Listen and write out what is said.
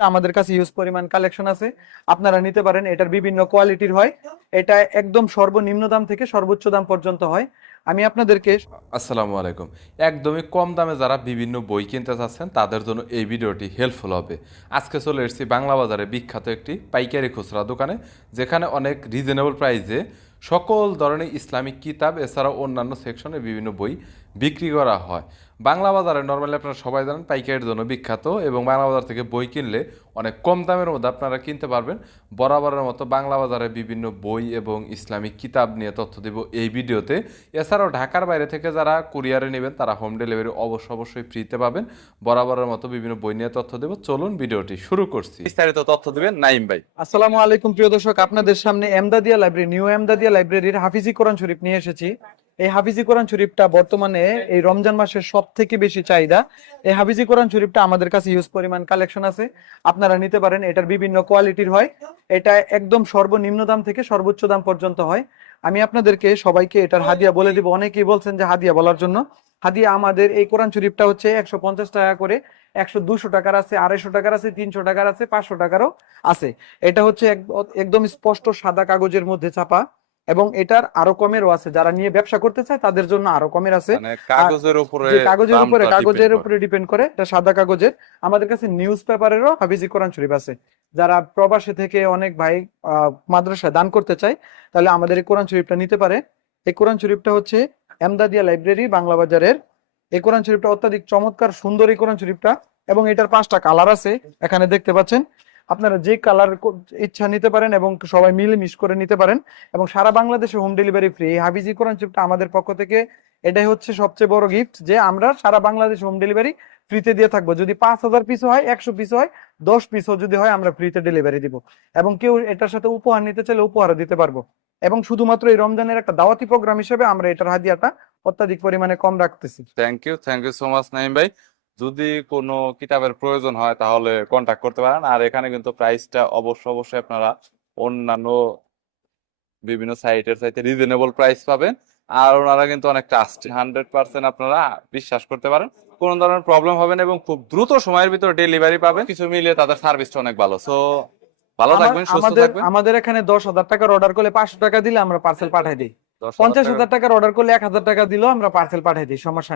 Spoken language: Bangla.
আমাদের কাছে ইউজ পরিমাণ কালেকশন আছে। আপনারা নিতে পারেন, এটার বিভিন্ন কোয়ালিটির হয়। এটা একদম সর্বনিম্ন দাম থেকে সর্বোচ্চ দাম পর্যন্ত হয়। আমি আপনাদেরকে আসসালামু আলাইকুম। একদমই কম দামে যারা বিভিন্ন বই কিনতে চাচ্ছেন, তাদের জন্য এই ভিডিওটি হেল্পফুল হবে। আজকে চলে এসেছি বাংলা বাজারে বিখ্যাত একটি পাইকারি খুচরা দোকানে, যেখানে অনেক রিজনেবল প্রাইসে সকল ধরনের ইসলামিক কিতাব, এছাড়াও অন্যান্য সেকশনে বিভিন্ন বই বিক্রি করা হয়। বাংলা বাজারে নর্মালি আপনারা সবাই জানেন পাইকারির জন্য বিখ্যাত এবং বাংলা বাজার থেকে বই কিনলে অনেক কম দামের মধ্যে আপনারা কিনতে পারবেন। বরাবরের মতো বাংলা বাজারে বিভিন্ন বই এবং ইসলামিক কিতাব নিয়ে তথ্য দেব এই ভিডিওতে। এছাড়াও ঢাকার বাইরে থেকে যারা কুরিয়ারে নেবেন তারা হোম ডেলিভারি অবশ্য অবশ্যই ফ্রিতে পাবেন। বরাবরের মতো বিভিন্ন বই নিয়ে তথ্য দেব। চলুন ভিডিওটি শুরু করছি। বিস্তারিত তথ্য দেবেন নাইম ভাই। আসসালামু আলাইকুম প্রিয় দর্শক আপনাদের সামনে এমদাদিয়া লাইব্রেরি নিউ এমদাদিয়া লাইব্রেরির হাফিজি কোরআন শরীফ নিয়ে এসেছি। এই হাফিজি কোরআন শরীফটা বর্তমানে এই রমজান মাসের সব থেকে বেশি চাহিদা। এই হাফিজি কোরআন শরীফটা আমাদের কাছে ইউজ পরিমাণ কালেকশন আছে। আপনারা নিতে পারেন এটার বিভিন্ন কোয়ালিটির হয়। এটা একদম সর্বনিম্ন দাম থেকে সর্বোচ্চ দাম পর্যন্ত হয়। আমি আপনাদেরকে সবাইকে এটার হাদিয়া বলে দিব। অনেকেই বলছেন যে হাদিয়া বলার জন্য। হাদিয়া আমাদের এই কোরআন শরীফটা হচ্ছে একশো পঞ্চাশ টাকা করে একশো দুশো টাকার আছে আড়াইশো টাকার আছে তিনশো টাকার আছে পাঁচশো টাকারও আছে। এটা হচ্ছে এক- একদম স্পষ্ট সাদা কাগজের মধ্যে ছাপা। এবং এটার আরও কমেরও আছে। যারা নিয়ে ব্যবসা করতে চায় তাদের জন্য আরও কমের আছে। মানে কাগজের উপরে কাগজের উপরে কাগজের উপরে ডিপেন্ড করে এটা সাদা কাগজের। আমাদের কাছে নিউজ পেপারেরও হাফিজি কোরআন শরীফ আছে। যারা প্রবাসে থেকে অনেক ভাই আহ, মাদ্রাসায় দান করতে চায় তাহলে আমাদের এই কোরআন শরীফটা নিতে পারে। এই কোরআন শরীফটা হচ্ছে এমদাদিয়া লাইব্রেরি বাংলা বাজারের। এই কোরআন শরীফটা অত্যাধিক চমৎকার সুন্দর এই কোরআন শরীফটা। এবং এটার পাঁচটা কালার আছে এখানে দেখতে পাচ্ছেন। আপনারা যে কালার ইচ্ছা নিতে পারেন এবং সবাই মিলে মিশ করে নিতে পারেন এবং সারা বাংলাদেশে হোম ডেলিভারি ফ্রি এই হাফিজি কোরআন শরীফটা আমাদের পক্ষ থেকে এটাই হচ্ছে সবচেয়ে বড় গিফট যে আমরা সারা বাংলাদেশ হোম ডেলিভারি ফ্রিতে দিয়ে থাকব। যদি পাঁচ হাজার পিস হয়, একশো পিস হয়, দশ পিসও যদি হয়, আমরা ফ্রিতে ডেলিভারি দিব। এবং কেউ এটার সাথে উপহার নিতে চাইলে উপহার দিতে পারব। এবং শুধুমাত্র এই রমজানের একটা দাওয়াতি প্রোগ্রাম হিসেবে আমরা এটার হাদিয়াটা অত্যাধিক পরিমাণে কম রাখতেছি। Thank you thank you so much Naim ভাই। যদি কোনো কিতাবের প্রয়োজন হয় তাহলে কন্টাক্ট করতে পারেন। আর এখানে কিন্তু প্রাইসটা অবশ্য অবশ্যই আপনারা অন্যান্য বিভিন্ন সাইটের চাইতে রিজনেবল প্রাইস পাবেন। আর ওনারা কিন্তু অনেক ট্রাস্ট হান্ড্রেড পার্সেন্ট আপনারা বিশ্বাস করতে পারেন। কোনো ধরনের প্রবলেম হবে না এবং খুব দ্রুত সময়ের ভিতরে ডেলিভারি পাবেন। কিছু মিলিয়ে তাদের সার্ভিসটা অনেক ভালো। সো ভালো থাকবেন সুস্থ আমাদের থাকবেন। আমাদের এখানে দশ হাজার টাকার অর্ডার করলে পাঁচশো টাকা দিলে আমরা পার্সেল পাঠাই দিই। পঞ্চাশ হাজার টাকার অর্ডার করলে এক হাজার টাকা দিলেও আমরা পার্সেল পাঠাই দিই সমস্যা